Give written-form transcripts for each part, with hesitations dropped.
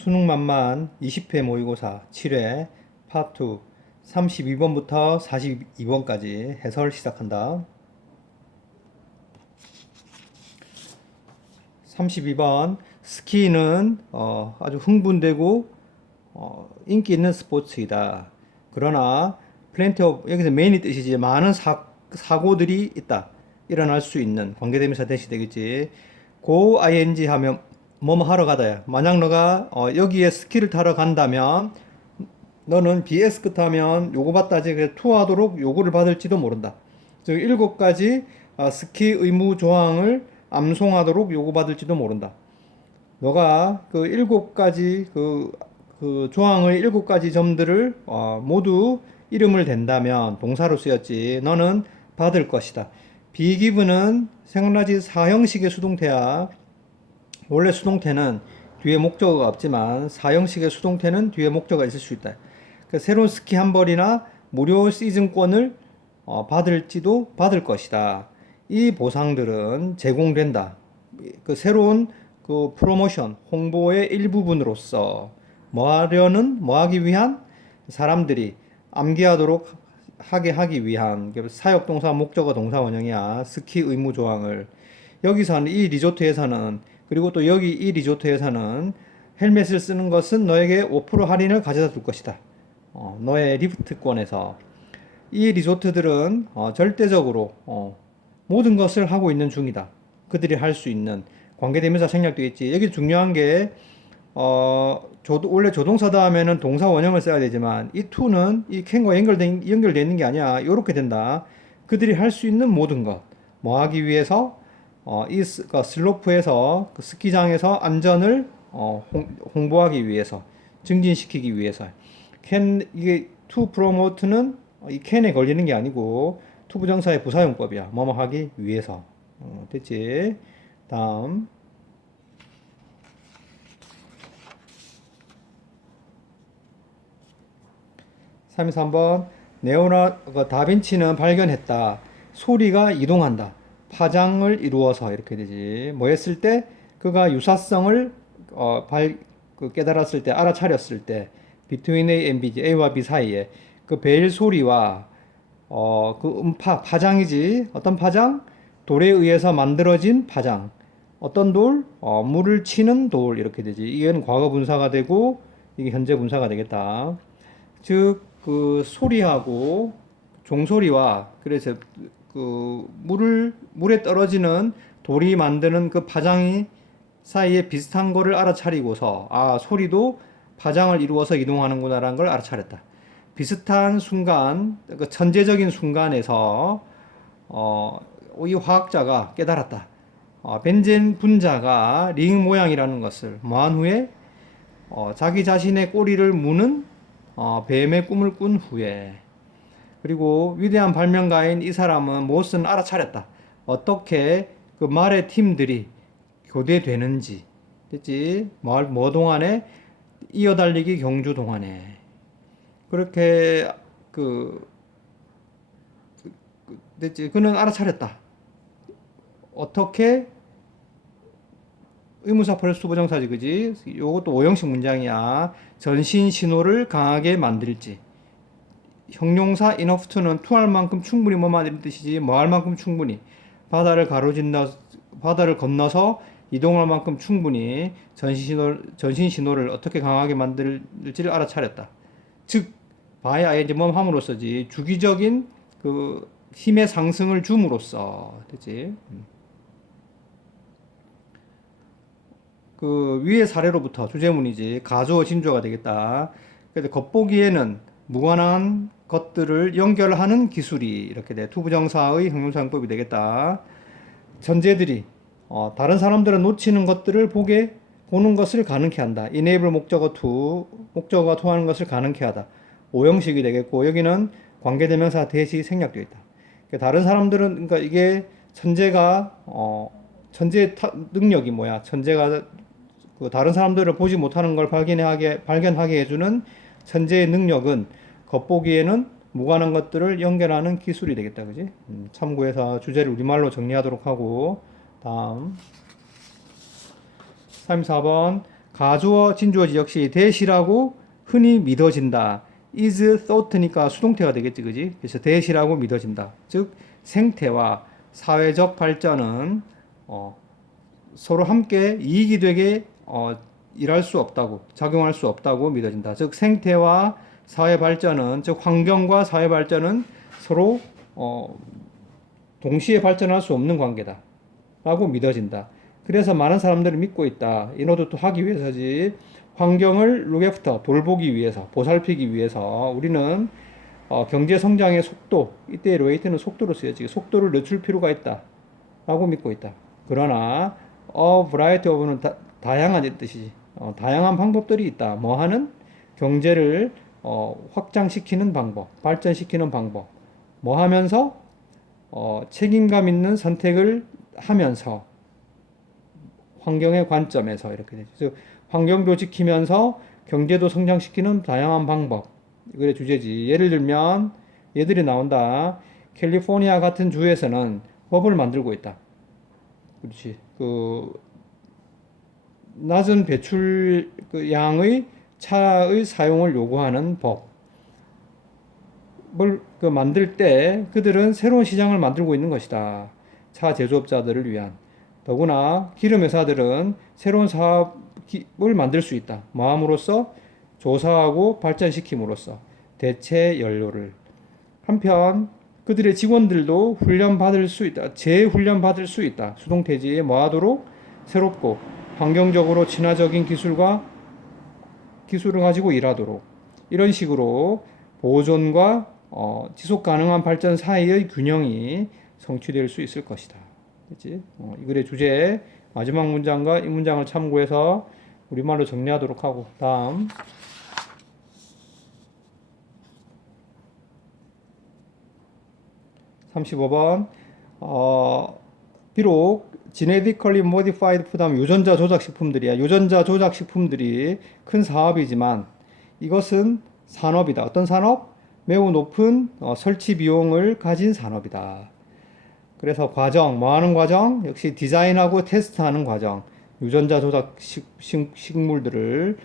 수능만만 20회 모의고사 7회 파트 32번부터 42번까지 해설 시작한다. 32번 스키는 아주 흥분되고 인기 있는 스포츠이다. 그러나 플랜티 오브 여기서 메인이 뜻이지 많은 사고들이 있다. 일어날 수 있는 관계대명사 대시 되겠지. go ing 하면 뭐뭐 하러 가다야. 만약 너가 여기에 스키를 타러 간다면 너는 BS 끝 하면 요거 받다지 그래 투하도록 요구를 받을지도 모른다. 즉 7가지 스키 의무 조항을 암송하도록 요구받을지도 모른다. 너가 그 7가지 그 조항의 7가지 점들을 모두 이름을 댄다면 동사로 쓰였지. 너는 받을 것이다. be given은 생각나지 사형식의 수동태야. 원래 수동태는 뒤에 목적어가 없지만 사형식의 수동태는 뒤에 목적어가 있을 수 있다. 그 새로운 스키 한 벌이나 무료 시즌권을 받을지도 받을 것이다. 이 보상들은 제공된다. 그 새로운 그 프로모션, 홍보의 일부분으로서 뭐 하기 위한 사람들이 암기하도록 하게 하기 위한 사역동사, 목적어, 동사 원형이야. 스키 의무 조항을. 여기서는 이 리조트에서는 그리고 또 여기 이 리조트에서는 헬멧을 쓰는 것은 너에게 5% 할인을 가져다 줄 것이다. 너의 리프트권에서. 이 리조트들은 절대적으로 모든 것을 하고 있는 중이다. 그들이 할 수 있는 관계대명사 생략되어 있지. 여기 중요한 게 원래 조동사다 하면은 동사 원형을 써야 되지만 이 to는 이 can과 연결되어 있는 게 아니야. 이렇게 된다. 그들이 할 수 있는 모든 것. 뭐 하기 위해서 이 슬로프에서 그 스키장에서 안전을 홍보하기 위해서 증진시키기 위해서 이게 to promote는 이 can에 걸리는 게 아니고 to 부정사의 부사용법이야. 뭐뭐 하기 위해서. 됐지? 다음 33번 레오나르도 다빈치는 발견했다. 소리가 이동한다. 파장을 이루어서 이렇게 되지. 뭐 했을 때 그가 유사성을 깨달았을 때 알아차렸을 때 between A and B, A와 B 사이에 그 벨 소리와 그 파장이지. 어떤 파장? 돌에 의해서 만들어진 파장. 어떤 돌? 물을 치는 돌 이렇게 되지. 이게는 과거 분사가 되고 이게 현재 분사가 되겠다. 즉 그 소리하고 종소리와 그래서 그 물에 떨어지는 돌이 만드는 그 파장이 사이에 비슷한 거를 알아차리고서 소리도 파장을 이루어서 이동하는구나라는 걸 알아차렸다. 비슷한 순간, 그 천재적인 순간에서 이 화학자가 깨달았다. 벤젠 분자가 링 모양이라는 것을 뭐한 후에 자기 자신의 꼬리를 무는 뱀의 꿈을 꾼 후에. 그리고 위대한 발명가인 이 사람은 무엇을 알아차렸다. 어떻게 그 말의 팀들이 교대되는지. 됐지? 뭐 동안에? 이어달리기 경주 동안에. 그렇게 됐지? 그는 알아차렸다. 어떻게? 의문사 플러스 부정사지, 그지? 요것도 오형식 문장이야. 전신 신호를 강하게 만들지. 형용사 enough to는 to 할 만큼 충분히 뭐만 이런 뜻이지. 뭐 할 만큼 충분히. 바다를 건너서 이동할 만큼 충분히 전신 신호를 어떻게 강하게 만들지를 알아차렸다. 즉, by ing 뭐 함으로써지. 주기적인 그 힘의 상승을 줌으로써. 됐지? 그 위의 사례로부터 주제문이지 가주어 진주어가 되겠다. 그래서 겉보기에는 무관한 것들을 연결하는 기술이 이렇게 돼. 투부정사의 형용사용법이 되겠다. 전제들이 다른 사람들은 놓치는 것들을 보는 것을 가능케 한다. enable 목적어가 토하는 것을 가능케 하다. 오형식이 되겠고 여기는 관계대명사 대시 생략되어 있다. 그러니까 다른 사람들은 그러니까 이게 천재가 천재의 능력이 뭐야? 천재가 그 다른 사람들을 보지 못하는 걸 발견하게 해주는 천재의 능력은 겉보기에는 무관한 것들을 연결하는 기술이 되겠다. 그지? 참고해서 주제를 우리말로 정리하도록 하고 다음 34번 가주어, 진주어지 역시 대시라고 흔히 믿어진다. is thought니까 수동태가 되겠지, 그지? 그래서 대시라고 믿어진다. 즉 생태와 사회적 발전은 서로 함께 이익이 되게 일할 수 없다고, 작용할 수 없다고 믿어진다. 즉 생태와 사회 발전은, 즉 환경과 사회 발전은 서로 동시에 발전할 수 없는 관계다 라고 믿어진다. 그래서 많은 사람들이 믿고 있다. 이노도 또 하기 위해서지. 환경을 look after, 돌보기 위해서, 보살피기 위해서 우리는 경제 성장의 속도, 이때 rate는 속도로 쓰여지고 속도를 늦출 필요가 있다 라고 믿고 있다. 그러나 a variety of는 다양한 뜻이지. 다양한 방법들이 있다. 뭐 하는? 경제를 확장시키는 방법, 발전시키는 방법. 뭐 하면서? 책임감 있는 선택을 하면서, 환경의 관점에서 이렇게 되죠. 즉 환경도 지키면서 경제도 성장시키는 다양한 방법. 이게 주제지. 예를 들면 얘들이 나온다. 캘리포니아 같은 주에서는 법을 만들고 있다. 그렇지. 낮은 배출 양의 차의 사용을 요구하는 법을 만들 때 그들은 새로운 시장을 만들고 있는 것이다. 차 제조업자들을 위한. 더구나 기름 회사들은 새로운 사업을 만들 수 있다. 뭐함으로써? 조사하고 발전시킴으로써 대체 연료를. 한편 그들의 직원들도 훈련받을 수 있다. 재훈련받을 수 있다. 수동태지에 뭐하도록? 새롭고 환경적으로 친화적인 기술을 가지고 일하도록. 이런 식으로 보존과 지속 가능한 발전 사이의 균형이 성취될 수 있을 것이다. 그렇지? 이 글의 주제 마지막 문장과 이 문장을 참고해서 우리말로 정리하도록 하고, 다음 35번. 비록 genetically modified 푸드하면 유전자 조작 식품들이야. 유전자 조작 식품들이 큰 사업이지만 이것은 산업이다. 어떤 산업? 매우 높은 설치 비용을 가진 산업이다. 그래서 과정, 뭐 하는 과정? 역시 디자인하고 테스트하는 과정. 유전자 조작 식물들을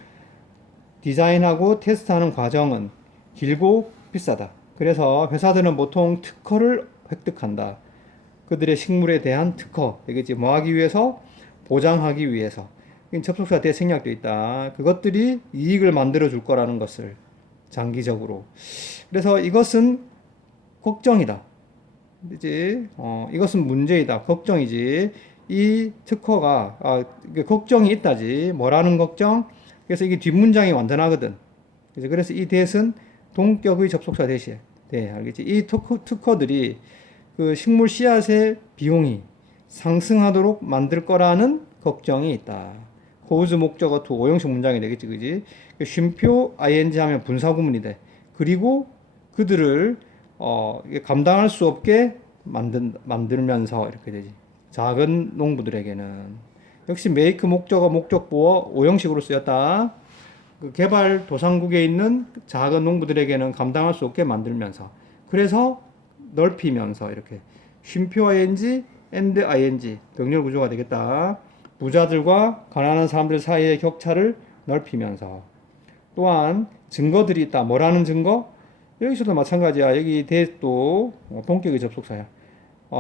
디자인하고 테스트하는 과정은 길고 비싸다. 그래서 회사들은 보통 특허를 획득한다. 그들의 식물에 대한 특허, 되겠지. 뭐 하기 위해서? 보장하기 위해서. 접속사 대생략되어 있다. 그것들이 이익을 만들어 줄 거라는 것을, 장기적으로. 그래서 이것은 걱정이다. 그지? 이것은 문제이다. 걱정이지. 이 특허가, 걱정이 있다지. 뭐라는 걱정? 그래서 이게 뒷문장이 완전하거든. 그래서 이 대은 동격의 접속사 대시에. 네, 알겠지? 이 특허들이 그 식물 씨앗의 비용이 상승하도록 만들 거라는 걱정이 있다. cause 목적어 to 5형식 문장이 되겠지, 그지? 쉼표 ing 하면 분사구문이 돼. 그리고 그들을 감당할 수 없게 만들면서 이렇게 되지. 작은 농부들에게는 역시 make 목적어 목적보어 5형식으로 쓰였다. 그 개발 도상국에 있는 작은 농부들에게는 감당할 수 없게 만들면서, 그래서 넓히면서, 이렇게 쉼표 ing and ing 병렬 구조가 되겠다. 부자들과 가난한 사람들 사이의 격차를 넓히면서. 또한 증거들이 있다. 뭐라는 증거? 여기서도 마찬가지야. 여기 대도 본격의 접속사야.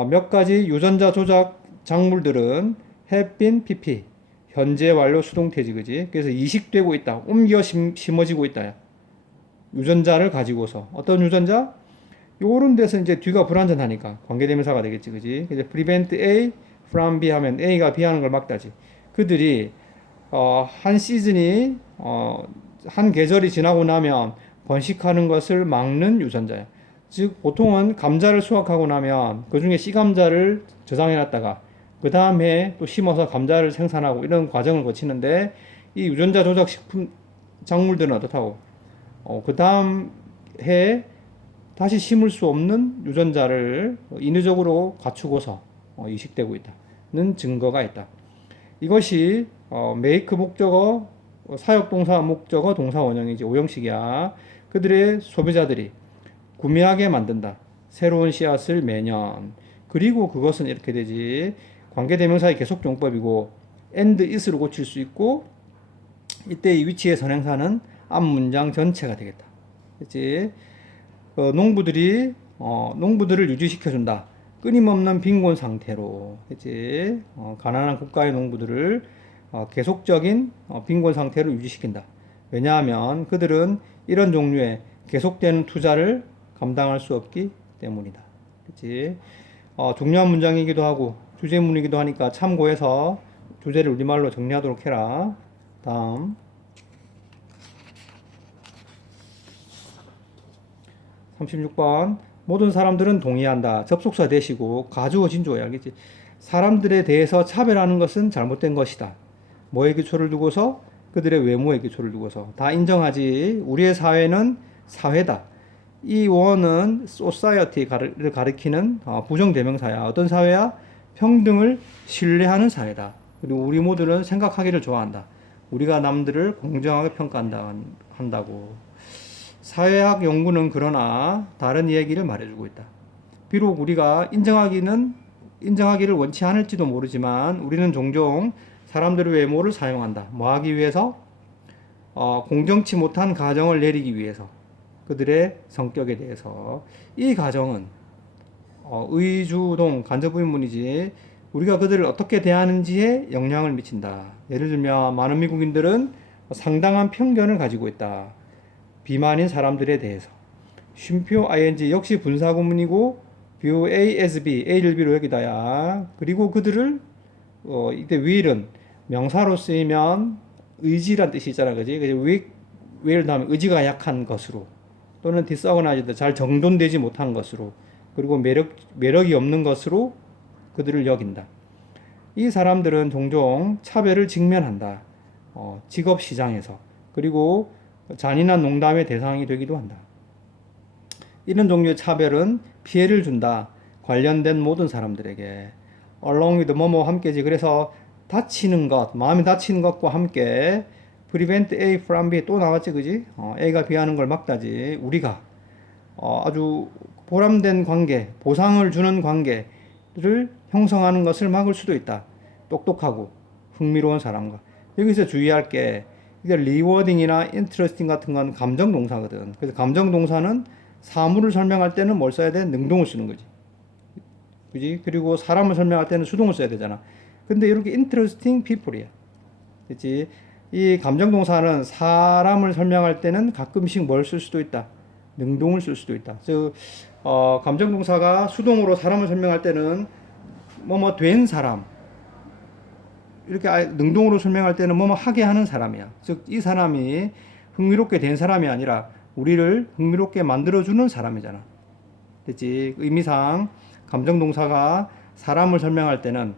몇 가지 유전자 조작 작물들은 have been pp, 현재 완료 수동태지, 그지? 그래서 이식되고 있다. 옮겨 심어지고 있다. 유전자를 가지고서. 어떤 유전자? 요런 데서 이제 뒤가 불완전하니까 관계대명사가 되겠지, 그지? 그래서 prevent A from B 하면 A가 B 하는 걸 막다지. 그들이 한 시즌이 한 계절이 지나고 나면 번식하는 것을 막는 유전자야. 즉 보통은 감자를 수확하고 나면 그 중에 씨감자를 저장해놨다가 그 다음 해 또 심어서 감자를 생산하고 이런 과정을 거치는데, 이 유전자 조작 식품 작물들은 어떻다고? 그 다음 해 다시 심을 수 없는 유전자를 인위적으로 갖추고서 이식되고 있다는 증거가 있다. 이것이 make 목적어, 사역동사 목적어 동사 원형이지, 5형식이야. 그들의 소비자들이 구매하게 만든다. 새로운 씨앗을 매년. 그리고 그것은 이렇게 되지. 관계대명사의 계속용법이고 and is로 고칠 수 있고 이때 이 위치의 선행사는 앞 문장 전체가 되겠다. 그치? 농부들을 유지시켜준다. 끊임없는 빈곤 상태로. 그치? 가난한 국가의 농부들을 계속적인 빈곤 상태로 유지시킨다. 왜냐하면 그들은 이런 종류의 계속되는 투자를 감당할 수 없기 때문이다. 그치? 중요한 문장이기도 하고 주제문이기도 하니까 참고해서 주제를 우리말로 정리하도록 해라. 다음 36번 모든 사람들은 동의한다. 접속사 대시고 가주어 진주어야. 알겠지? 사람들에 대해서 차별하는 것은 잘못된 것이다. 뭐에 기초를 두고서? 그들의 외모에 기초를 두고서. 다 인정하지. 우리의 사회는 사회다. 이 원은 society를 가리키는 부정대명사야. 어떤 사회야? 평등을 신뢰하는 사회다. 그리고 우리 모두는 생각하기를 좋아한다. 우리가 남들을 공정하게 평가한다고. 사회학 연구는 그러나 다른 이야기를 말해주고 있다. 비록 우리가 인정하기를 원치 않을지도 모르지만 우리는 종종 사람들의 외모를 사용한다. 뭐 하기 위해서? 공정치 못한 가정을 내리기 위해서. 그들의 성격에 대해서. 이 가정은 의주동 간접 의문이지 우리가 그들을 어떻게 대하는지에 영향을 미친다. 예를 들면 많은 미국인들은 상당한 편견을 가지고 있다. 비만인 사람들에 대해서. 쉼표 ing 역시 분사구문이고 view A as B, A를 B로 여기다야. 그리고 그들을 이때 will은 명사로 쓰이면 의지란 뜻이 있잖아, 그지? will 다음에 의지가 약한 것으로 또는 disorganized 잘 정돈되지 못한 것으로 그리고 매력이 없는 것으로 그들을 여긴다. 이 사람들은 종종 차별을 직면한다. 직업 시장에서 그리고 잔인한 농담의 대상이 되기도 한다. 이런 종류의 차별은 피해를 준다. 관련된 모든 사람들에게. along with 뭐뭐 함께지. 그래서 다치는 것, 마음이 다치는 것과 함께 prevent A from B 또 나왔지, 그지? A가 B 하는 걸 막다지. 우리가 아주 보람된 관계, 보상을 주는 관계를 형성하는 것을 막을 수도 있다. 똑똑하고 흥미로운 사람과. 여기서 주의할 게 이게 리워딩이나 인트러스팅 같은 건 감정 동사거든. 그래서 감정 동사는 사물을 설명할 때는 뭘 써야 돼? 능동을 쓰는 거지. 그지? 그리고 사람을 설명할 때는 수동을 써야 되잖아. 근데 이렇게 interesting people이야. 그치? 이 감정 동사는 사람을 설명할 때는 가끔씩 뭘 쓸 수도 있다. 능동을 쓸 수도 있다. 즉, 감정 동사가 수동으로 사람을 설명할 때는 뭐뭐 된 사람. 이렇게 능동으로 설명할 때는 뭐뭐 하게 하는 사람이야. 즉, 이 사람이 흥미롭게 된 사람이 아니라 우리를 흥미롭게 만들어주는 사람이잖아. 됐지? 의미상 감정 동사가 사람을 설명할 때는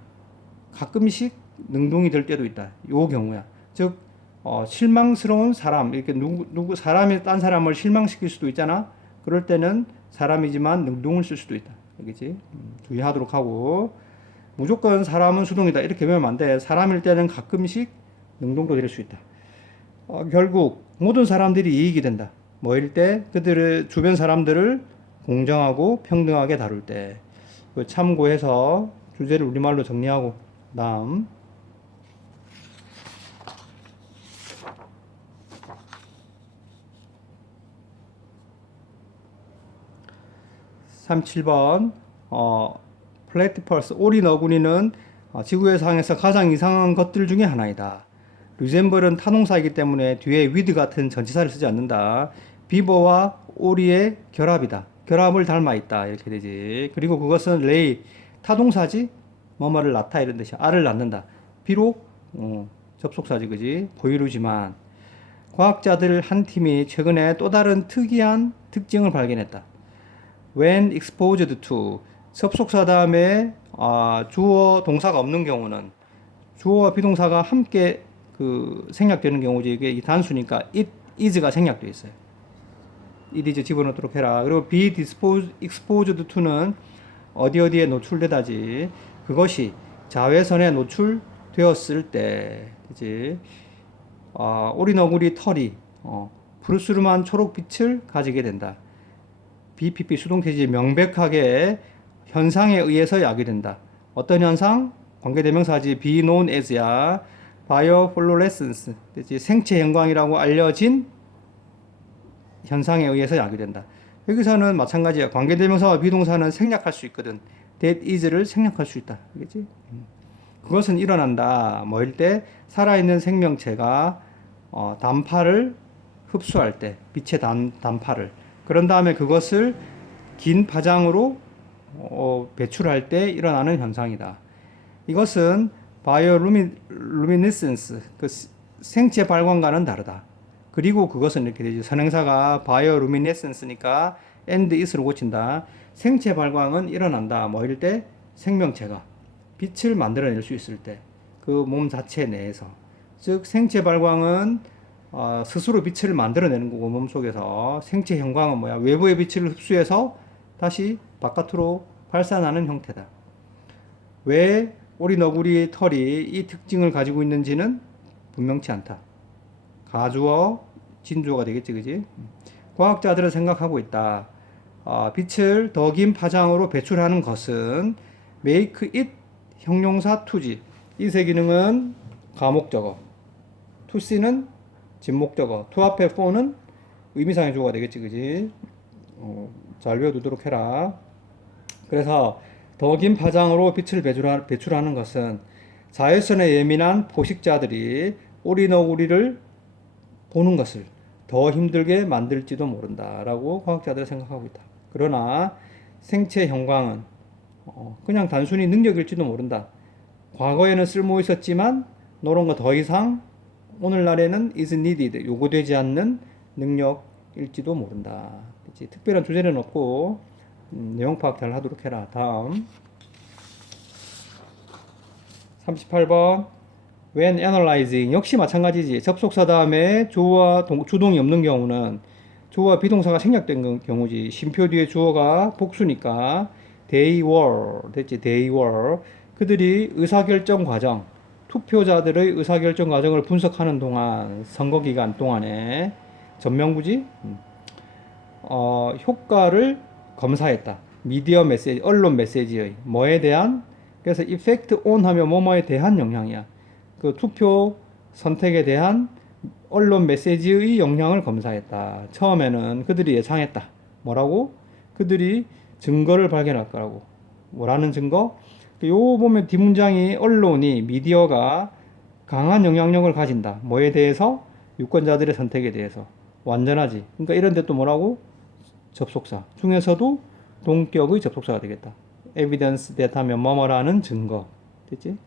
가끔씩 능동이 될 때도 있다. 요 경우야. 즉, 실망스러운 사람, 이렇게 사람이 딴 사람을 실망시킬 수도 있잖아. 그럴 때는 사람이지만 능동을 쓸 수도 있다. 알겠지? 주의하도록 하고. 무조건 사람은 수동이다. 이렇게 배우면 안 돼. 사람일 때는 가끔씩 능동도 될 수 있다. 결국 모든 사람들이 이익이 된다. 뭐일 때? 그들의 주변 사람들을 공정하고 평등하게 다룰 때. 참고해서 주제를 우리말로 정리하고 다음 37번 플래티퍼스 오리 너구리는 지구의 상에서 가장 이상한 것들 중에 하나이다. 리sem블은 타동사이기 때문에 뒤에 with 같은 전치사를 쓰지 않는다. 비버와 오리의 결합이다. 결합을 닮아 있다. 이렇게 되지. 그리고 그것은 레이 타동사지. 뭐뭐를 낳다 이런 뜻이야. 알을 낳는다. 비록 접속사지, 그지? 고유류지만 과학자들 한 팀이 최근에 또 다른 특이한 특징을 발견했다. When exposed to 접속사 다음에 주어 동사가 없는 경우는 주어와 비동사가 함께 생략되는 경우지. 이게 단수니까 it is가 생략되어 있어요. it is 집어넣도록 해라. 그리고 be exposed to는 어디에 노출되다지. 그것이 자외선에 노출되었을 때, 그지? 오리 너구리 털이 푸르스름한 초록빛을 가지게 된다. BPP 수동태지 명백하게 현상에 의해서 야기된다. 어떤 현상? 관계대명사지 be known as야. 바이오플로레센스, 그치? 생체 형광이라고 알려진 현상에 의해서 야기된다. 여기서는 마찬가지야. 관계대명사와 비동사는 생략할 수 있거든. that is를 생략할 수 있다. 알겠지? 그것은 일어난다. 뭐일 때? 살아있는 생명체가 단파를 흡수할 때, 빛의 단파를. 그런 다음에 그것을 긴 파장으로 배출할 때 일어나는 현상이다. 이것은 바이오루미니센스, 그 생체 발광과는 다르다. 그리고 그것은 이렇게 되죠. 선행사가 바이오루미네센스니까 and is로 고친다. 생체 발광은 일어난다. 뭐일 때? 생명체가 빛을 만들어낼 수 있을 때, 그 몸 자체 내에서. 즉 생체 발광은 스스로 빛을 만들어내는 거고, 몸속에서. 생체 형광은 뭐야? 외부의 빛을 흡수해서 다시 바깥으로 발산하는 형태다. 왜 오리 너구리 털이 이 특징을 가지고 있는지는 분명치 않다. 가주어, 진주어가 되겠지, 그지? 과학자들은 생각하고 있다. 빛을 더 긴 파장으로 배출하는 것은 make it 형용사 투지. 이 세 기능은 가목적어, to see는 진목적어, to 앞에 for는 의미상의 주어가 되겠지, 그지? 잘 외워두도록 해라. 그래서 더 긴 파장으로 빛을 배출하는 것은 자외선에 예민한 포식자들이 오리 너구리를 보는 것을 더 힘들게 만들지도 모른다 라고 과학자들은 생각하고 있다. 그러나 생체 형광은 그냥 단순히 능력일지도 모른다. 과거에는 쓸모 있었지만 이런 거 더 이상 오늘날에는 is needed, 요구되지 않는 능력일지도 모른다. 그치? 특별한 주제는 없고 내용 파악 잘 하도록 해라. 다음 38번 when analyzing, 역시 마찬가지지. 접속사 다음에 주어와 주동이 없는 경우는 주어와 비동사가 생략된 경우지. 쉼표 뒤에 주어가 복수니까 they were 됐지. they were 그들이 의사결정 과정, 투표자들의 의사결정 과정을 분석하는 동안, 선거 기간 동안에 전명구지 효과를 검사했다. 미디어 메시지, 언론 메시지의 뭐에 대한, 그래서 effect on 하면 뭐뭐에 대한 영향이야. 그 투표 선택에 대한 언론 메시지의 영향을 검사했다. 처음에는 그들이 예상했다. 뭐라고? 그들이 증거를 발견할 거라고. 뭐라는 증거? 요 보면 뒷문장이 언론이, 미디어가 강한 영향력을 가진다. 뭐에 대해서? 유권자들의 선택에 대해서. 완전하지. 그러니까 이런 데 또 뭐라고? 접속사. 중에서도 동격의 접속사가 되겠다. evidence that 하면 뭐뭐라는 증거. 됐지?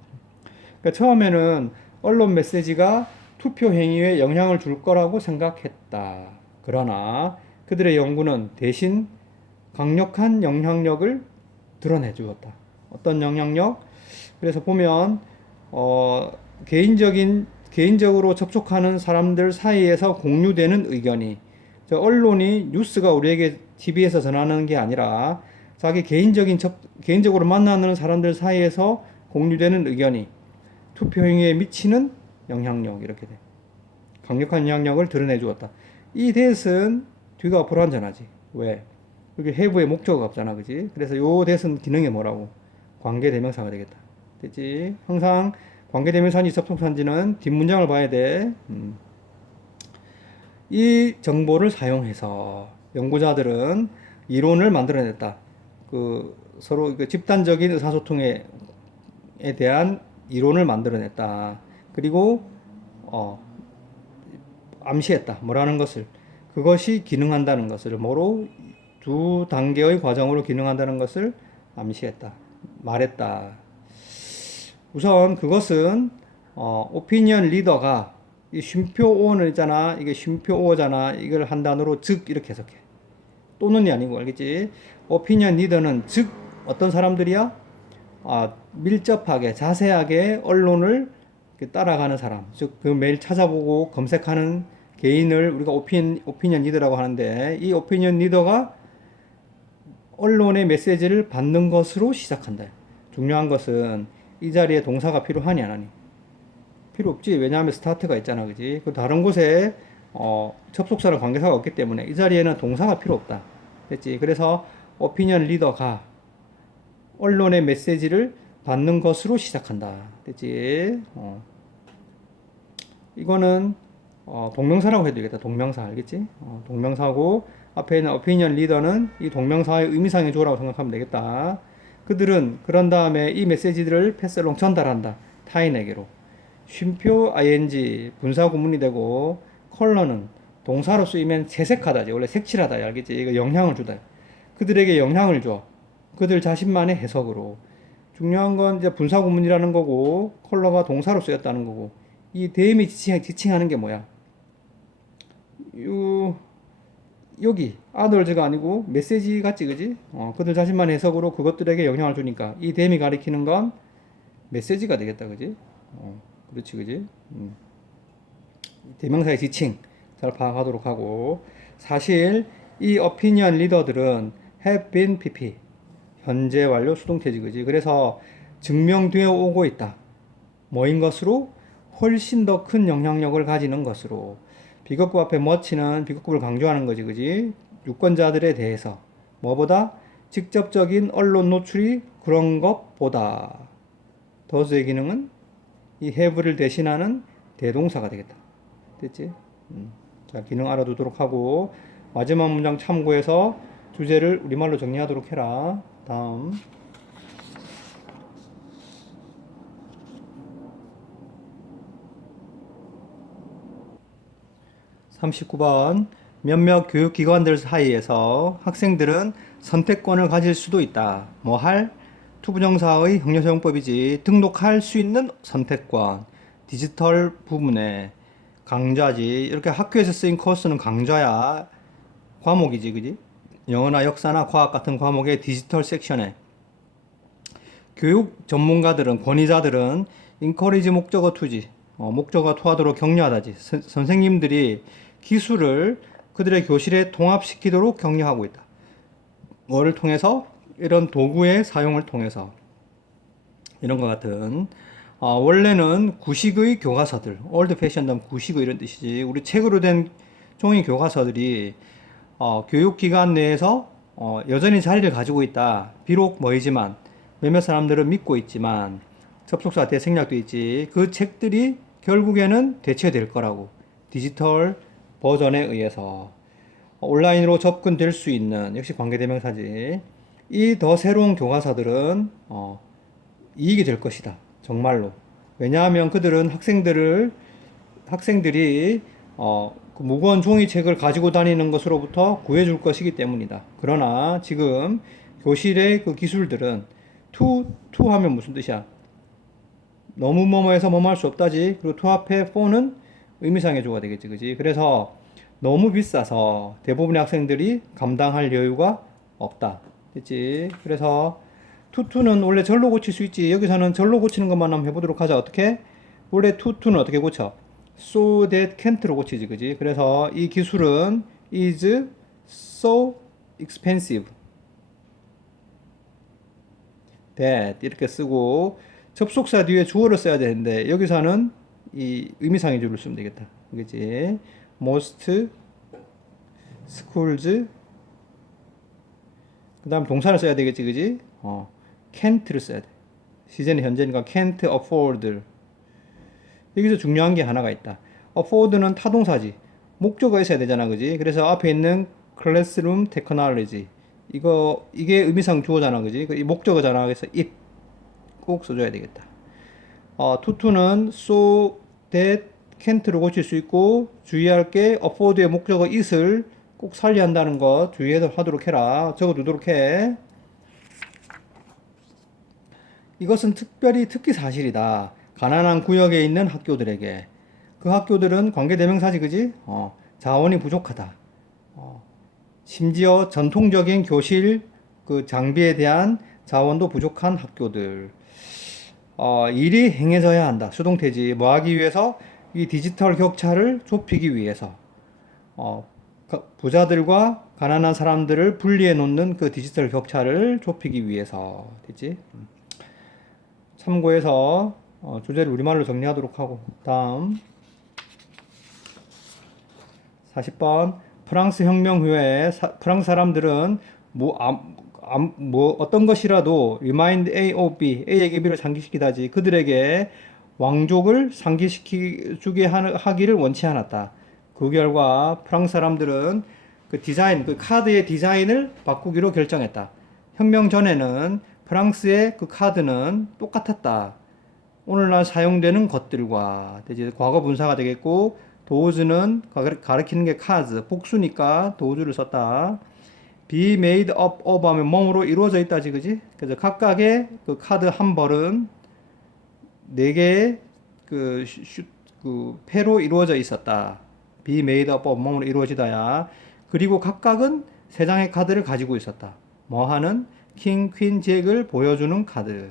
그러니까 처음에는 언론 메시지가 투표 행위에 영향을 줄 거라고 생각했다. 그러나 그들의 연구는 대신 강력한 영향력을 드러내 주었다. 어떤 영향력? 그래서 보면 개인적으로 접촉하는 사람들 사이에서 공유되는 의견이, 언론이 뉴스가 우리에게 TV에서 전하는 게 아니라 자기 개인적으로 만나는 사람들 사이에서 공유되는 의견이 투표 행위에 미치는 영향력, 이렇게 돼. 강력한 영향력을 드러내 주었다. 이 that은 뒤가 불완전하지. 왜? 여기 have의 목적어가 없잖아, 그지? 그래서 요 that은 기능이 뭐라고? 관계대명사가 되겠다. 됐지? 항상 관계대명사인지 접속사인지는 뒷문장을 봐야 돼. 이 정보를 사용해서 연구자들은 이론을 만들어냈다. 서로 집단적인 의사소통에 대한 이론을 만들어냈다. 그리고 암시했다. 뭐라는 것을. 그것이 기능한다는 것을. 뭐로? 두 단계의 과정으로 기능한다는 것을 암시했다. 말했다. 우선 그것은 오피니언 리더가, 이 쉼표 오어는 있잖아. 이게 쉼표 오어잖아. 이걸 한 단어로 즉 이렇게 해석해. 또는이 아니고, 알겠지? 오피니언 리더는 즉 어떤 사람들이야? 밀접하게, 자세하게 언론을 따라가는 사람. 즉 그 매일 찾아보고 검색하는 개인을 우리가 오피니언 리더라고 하는데, 이 오피니언 리더가 언론의 메시지를 받는 것으로 시작한다. 중요한 것은 이 자리에 동사가 필요하니 안 하니? 필요 없지. 왜냐하면 스타트가 있잖아, 그지? 그 다른 곳에 접속사랑 관계사가 없기 때문에 이 자리에는 동사가 필요 없다. 됐지? 그래서 오피니언 리더가 언론의 메시지를 받는 것으로 시작한다. 됐지? 이거는 동명사라고 해도 되겠다. 동명사 알겠지? 동명사고 앞에 있는 opinion leader는 이 동명사의 의미상의 주어라고 생각하면 되겠다. 그들은 그런 다음에 이 메시지들을 패스롱 전달한다. 타인에게로. 쉼표 ing 분사 구문이 되고 컬러는 동사로 쓰이면 채색하다지. 원래 색칠하다. 알겠지? 이거 영향을 주다. 그들에게 영향을 줘. 그들 자신만의 해석으로. 중요한 건 이제 분사 구문이라는 거고 컬러가 동사로 쓰였다는 거고 이 대음이 지칭하는 게 뭐야? 여기 others가 아니고 메시지 같지 그지? 그들 자신만의 해석으로 그것들에게 영향을 주니까 이 대음이 가리키는 건 메시지가 되겠다 그지? 그렇지 그지? 대명사의 지칭 잘 파악하도록 하고 사실 이 opinion 리더들은 have been PP 현재 완료 수동태지 그지? 그래서 증명되어 오고 있다. 뭐인 것으로? 훨씬 더 큰 영향력을 가지는 것으로. 비겁급 앞에 much는 비겁급을 강조하는 거지 그지? 유권자들에 대해서 뭐보다? 직접적인 언론 노출이 그런 것보다. does의 기능은 이 have를 대신하는 대동사가 되겠다. 됐지? 자, 기능 알아두도록 하고 마지막 문장 참고해서 주제를 우리말로 정리하도록 해라. 다음 39번 몇몇 교육기관들 사이에서 학생들은 선택권을 가질 수도 있다. 뭐 할? 투부정사의 형용사용법이지. 등록할 수 있는 선택권. 디지털 부분에 강좌지. 이렇게 학교에서 쓰인 코र्스는 강좌야. 과목이지, 그지? 영어나 역사나 과학 같은 과목의 디지털 섹션에 교육 전문가들은 권위자들은 encourage 목적어 투지 목적어 투하도록 격려하다지 선생님들이 기술을 그들의 교실에 통합시키도록 격려하고 있다. 뭐를 통해서? 이런 도구의 사용을 통해서 이런 것 같은 원래는 구식의 교과서들 올드 패션덤 구식의 이런 뜻이지 우리 책으로 된 종이 교과서들이 교육기관 내에서 여전히 자리를 가지고 있다. 비록 뭐이지만 몇몇 사람들은 믿고 있지만 접속사 대생략도 있지. 그 책들이 결국에는 대체될 거라고. 디지털 버전에 의해서 온라인으로 접근될 수 있는 역시 관계대명사지. 이 더 새로운 교과서들은 이익이 될 것이다. 정말로. 왜냐하면 그들은 학생들이 그 무거운 종이책을 가지고 다니는 것으로부터 구해줄 것이기 때문이다. 그러나 지금 교실의 그 기술들은 to 하면 무슨 뜻이야? 너무 뭐뭐해서 뭐뭐 할 수 없다지. 그리고 to 앞에 for는 의미상의 주어가 되겠지. 그지? 그래서 너무 비싸서 대부분의 학생들이 감당할 여유가 없다. 됐지? 그래서 투투는 원래 절로 고칠 수 있지. 여기서는 절로 고치는 것만 한번 해보도록 하자. 어떻게? 원래 투투는 어떻게 고쳐? so that can't로 고치지. 그지? 그래서 이 기술은 is so expensive that 이렇게 쓰고 접속사 뒤에 주어를 써야 되는데 여기서는 이 의미상의 주어를 쓰면 되겠다. 그지? most schools 그 다음 동사를 써야 되겠지. 그지? can't를 써야 돼. 시제는 현재니까 can't afford. 여기서 중요한 게 하나가 있다. afford는 타동사지. 목적어가 있어야 되잖아. 그지? 그래서 앞에 있는 classroom technology. 이게 의미상 주어잖아. 그지? 이 목적어잖아. 그래서 it 꼭 써줘야 되겠다. 투투는 so that can't로 고칠 수 있고 주의할 게 afford의 목적어 it을 꼭 살려야 한다는 거 주의하도록 해라. 적어두도록 해. 이것은 특히 사실이다. 가난한 구역에 있는 학교들에게. 그 학교들은 관계대명사지, 그지? 자원이 부족하다. 심지어 전통적인 교실 그 장비에 대한 자원도 부족한 학교들. 일이 행해져야 한다. 수동태지. 뭐 하기 위해서? 이 디지털 격차를 좁히기 위해서. 부자들과 가난한 사람들을 분리해 놓는 그 디지털 격차를 좁히기 위해서. 됐지? 참고해서 주제를 우리말로 정리하도록 하고 다음 40번 프랑스 혁명 후에 프랑스 사람들은 어떤 것이라도 remind A of B, A에게 B를 상기시키다지 그들에게 왕족을 상기시키게 하기를 원치 않았다. 그 결과 프랑스 사람들은 그 디자인, 그 카드의 디자인을 바꾸기로 결정했다. 혁명 전에는 프랑스의 그 카드는 똑같았다. 오늘날 사용되는 것들과 이제 과거 분사가 되겠고, 도우즈는 가리키는 게 카즈, 복수니까 도우즈를 썼다. be made up of 하면 뭐로 이루어져 있다지, 그지? 그래서 각각의 그 카드 한 벌은 네 개의 그 패로 이루어져 있었다. be made up of 뭐로 이루어지다야. 그리고 각각은 세 장의 카드를 가지고 있었다. 뭐 하는? 킹, 퀸, 잭을 보여주는 카드.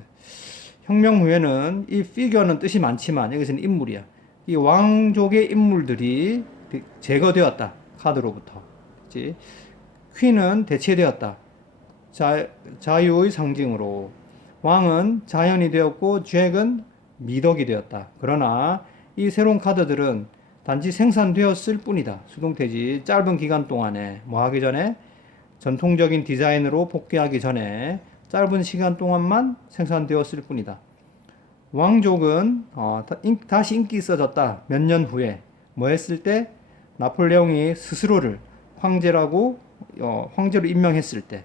혁명 후에는 이 피규어는 뜻이 많지만 여기서는 인물이야. 이 왕족의 인물들이 제거되었다. 카드로부터. 그치? 퀸은 대체되었다. 자유의 상징으로. 왕은 자연이 되었고 잭은 미덕이 되었다. 그러나 이 새로운 카드들은 단지 생산되었을 뿐이다. 수동태지. 짧은 기간 동안에 뭐 하기 전에 전통적인 디자인으로 복귀하기 전에 짧은 시간 동안만 생산되었을 뿐이다. 왕족은 다시 인기 있어졌다. 몇 년 후에 뭐 했을 때? 나폴레옹이 스스로를 황제로 임명했을 때.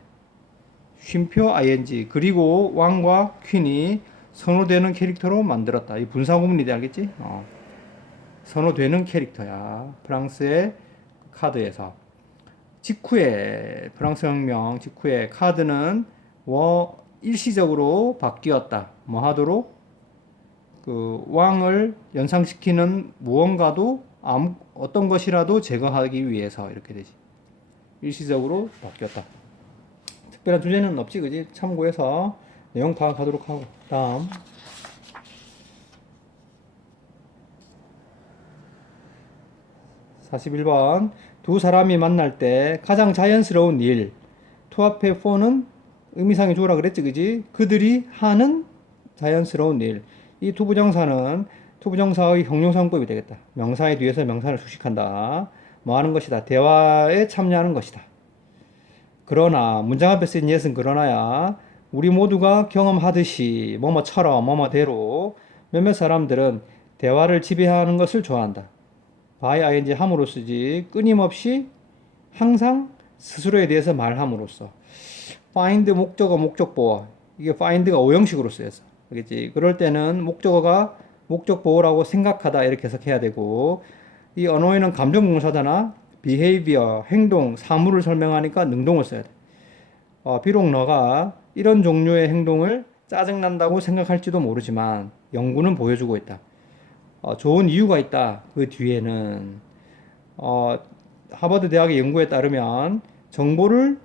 쉼표 ing. 그리고 왕과 퀸이 선호되는 캐릭터로 만들었다. 이 분사구문이돼, 알겠지? 선호되는 캐릭터야. 프랑스의 카드에서. 직후에 프랑스 혁명 직후에 카드는 일시적으로 바뀌었다. 뭐 하도록? 그 왕을 연상시키는 무언가도 어떤 것이라도 제거하기 위해서 이렇게 되지. 일시적으로 바뀌었다. 특별한 주제는 없지, 그지? 참고해서 내용 파악하도록 하고. 다음 41번. 두 사람이 만날 때 가장 자연스러운 일. 투합해 4는 의미상의 주어라 그랬지, 그지? 그들이 하는 자연스러운 일. 이 투부정사는 투부정사의 형용사용법이 되겠다. 명사의 뒤에서 명사를 수식한다. 뭐 하는 것이다? 대화에 참여하는 것이다. 그러나 문장 앞에 쓰인 yes은 그러나야. 우리 모두가 경험하듯이 뭐뭐처럼 뭐뭐대로 몇몇 사람들은 대화를 지배하는 것을 좋아한다. by ing 함으로 쓰지. 끊임없이 항상 스스로에 대해서 말함으로써. find 목적어 목적보어. 이게 find가 오형식으로 쓰여서. 알겠지? 그럴 때는 목적어가 목적보어라고 생각하다 이렇게 해석해야 되고, 이 언어에는 감정동사잖아. behavior, 행동, 사물을 설명하니까 능동을 써야 돼. 비록 너가 이런 종류의 행동을 짜증난다고 생각할지도 모르지만 연구는 보여주고 있다. 좋은 이유가 있다. 그 뒤에는 하버드 대학의 연구에 따르면 정보를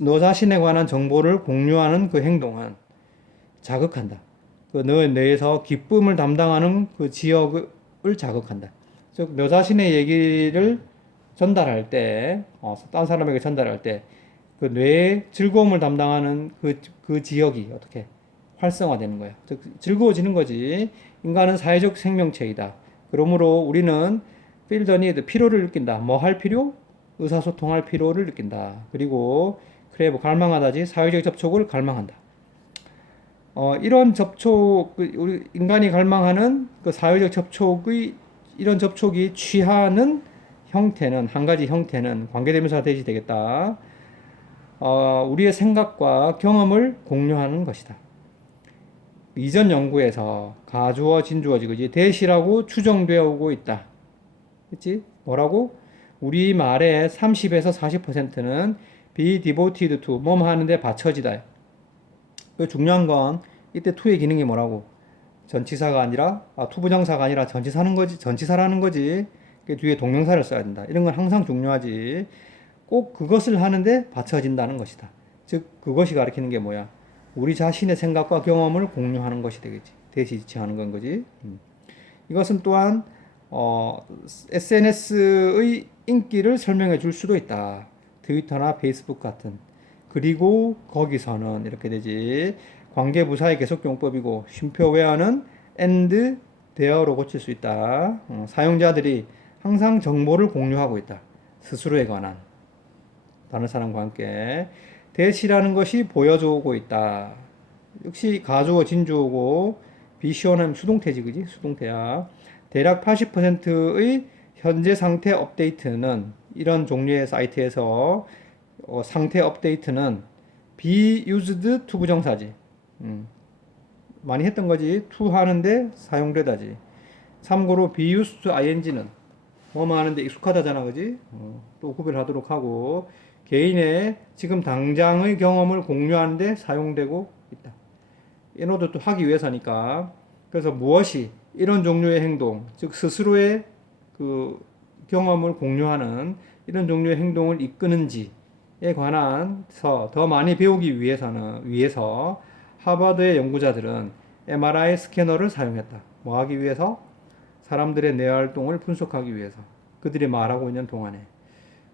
너 자신에 관한 정보를 공유하는 그 행동은 자극한다. 너 뇌에서 기쁨을 담당하는 그 지역을 자극한다. 즉, 너 자신의 얘기를 전달할 때, 딴 사람에게 전달할 때, 그 뇌의 즐거움을 담당하는 그 지역이 어떻게 활성화되는 거야. 즉, 즐거워지는 거지. 인간은 사회적 생명체이다. 그러므로 우리는 feel the need, 필요를 느낀다. 뭐 할 필요? 의사소통할 필요를 느낀다. 그리고 crave, 갈망하다지. 사회적 접촉을 갈망한다. 이런 접촉, 우리 인간이 갈망하는 그 사회적 접촉의 이런 접촉이 취하는 형태는, 한 가지 형태는 관계대명사가 되겠다. 우리의 생각과 경험을 공유하는 것이다. 이전 연구에서 가주어, 진주어지, 그지? 대시라고 추정되어 오고 있다. 그치? 뭐라고? 우리 말의 30에서 40%는 be devoted to, 뭐뭐 하는데 바쳐지다. 중요한 건 이때 to의 기능이 뭐라고? 전치사가 아니라, 투부정사가 아니라 전치사라는 거지. 그 뒤에 동명사를 써야 된다. 이런 건 항상 중요하지. 꼭 그것을 하는데 바쳐진다는 것이다. 즉, 그것이 가리키는 게 뭐야? 우리 자신의 생각과 경험을 공유하는 것이 되겠지. 대시지칭하는 건 거지. 이것은 또한 SNS의 인기를 설명해 줄 수도 있다. 트위터나 페이스북 같은. 그리고 거기서는 이렇게 되지. 관계부사의 계속용법이고, 쉼표 where는 and, there로 고칠 수 있다. 사용자들이 항상 정보를 공유하고 있다. 스스로에 관한. 다른 사람과 함께. 대시라는 것이 보여주고 있다. 역시 가주어, 진주어고, 비시온은 수동태지, 그지? 수동태야. 대략 80%의 현재 상태 업데이트는 이런 종류의 사이트에서 상태 업데이트는 be used to 부정사지. 많이 했던 거지. to 하는데 사용되다지. 참고로 be used to ing는 뭐뭐 하는데 익숙하다잖아, 그지? 또 구별하도록 하고 개인의 지금 당장의 경험을 공유하는데 사용되고 있다. 이노도 또 하기 위해서니까. 그래서 무엇이 이런 종류의 행동, 즉 스스로의 그 경험을 공유하는 이런 종류의 행동을 이끄는지에 관한서 더 많이 배우기 위해서 하버드의 연구자들은 MRI 스캐너를 사용했다. 뭐 하기 위해서? 사람들의 뇌 활동을 분석하기 위해서. 그들이 말하고 있는 동안에.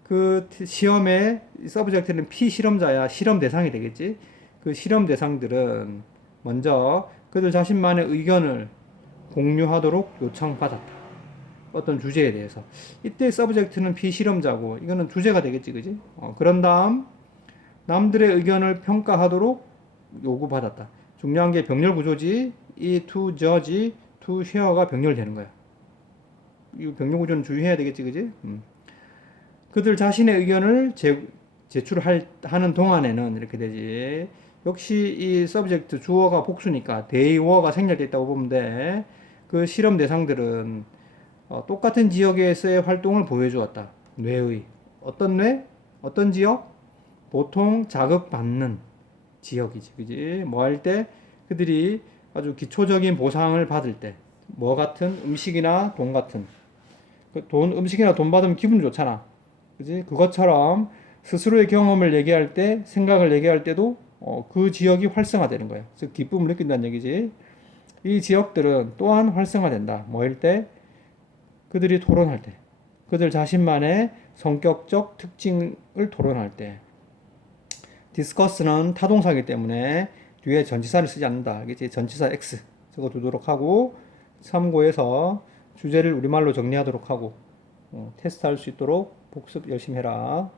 그 시험의 서브젝트는 피실험자야. 실험 대상이 되겠지. 그 실험 대상들은 먼저 그들 자신만의 의견을 공유하도록 요청받았다. 어떤 주제에 대해서. 이때 서브젝트는 피실험자고 이거는 주제가 되겠지, 그지? 그런 다음 남들의 의견을 평가하도록 요구받았다. 중요한 게 병렬 구조지. 이 to judge, to share가 병렬되는 거야. 이 병렬 구조는 주의해야 되겠지, 그지? 그들 자신의 의견을 제출하는 동안에는 이렇게 되지. 역시 이 서브젝트 주어가 복수니까 대의어가 생략돼 있다고 보면 돼. 그 실험 대상들은 똑같은 지역에서의 활동을 보여주었다. 뇌의 어떤 뇌? 어떤 지역? 보통 자극받는 지역이지, 그지? 뭐 할 때 그들이 아주 기초적인 보상을 받을 때, 뭐 같은 음식이나 돈 같은 음식이나 돈 받으면 기분 좋잖아, 그지? 그것처럼 스스로의 경험을 얘기할 때, 생각을 얘기할 때도 그 지역이 활성화되는 거야. 즉 기쁨을 느낀다는 얘기지. 이 지역들은 또한 활성화된다. 뭐일 때? 그들이 토론할 때, 그들 자신만의 성격적 특징을 토론할 때. 디스커스는 타동사이기 때문에 뒤에 전치사를 쓰지 않는다. 알겠지? 전치사 X 적어두도록 하고 참고해서 주제를 우리말로 정리하도록 하고 테스트할 수 있도록 복습 열심히 해라.